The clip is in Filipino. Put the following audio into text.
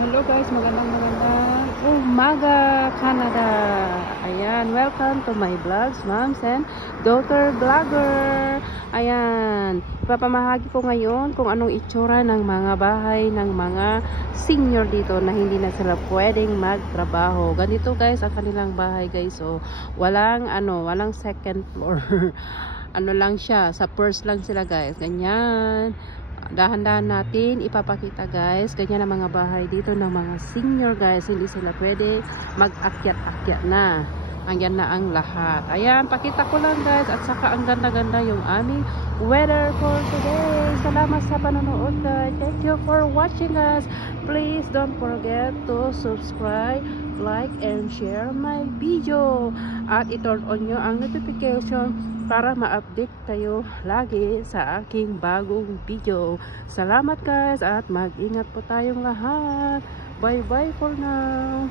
Hello guys, magandang umaga Canada. Ayan, welcome to my vlogs, moms and daughter vlogger. Ayan, ipapamahagi ko ngayon kung anong itsura ng mga bahay ng mga senior dito na hindi na sila pwedeng magtrabaho. Ganito guys ang kanilang bahay guys. So, walang second floor. Ano lang siya, sa first lang sila guys. Ganyan. Dahan-dahan natin ipapakita guys, ganyan ang mga bahay dito ng mga senior guys, hindi sila pwede mag-akyat-akyat na, hanggang na ang lahat. Ayan, pakita ko lang guys, at saka ang ganda-ganda yung aming weather for today. Salamat sa panonood guys, thank you for watching us. Please don't forget to subscribe, like and share my video, at i-turn on nyo ang notification para ma-update kayo lagi sa aking bagong video. Salamat guys at mag-ingat po tayong lahat. Bye bye for now.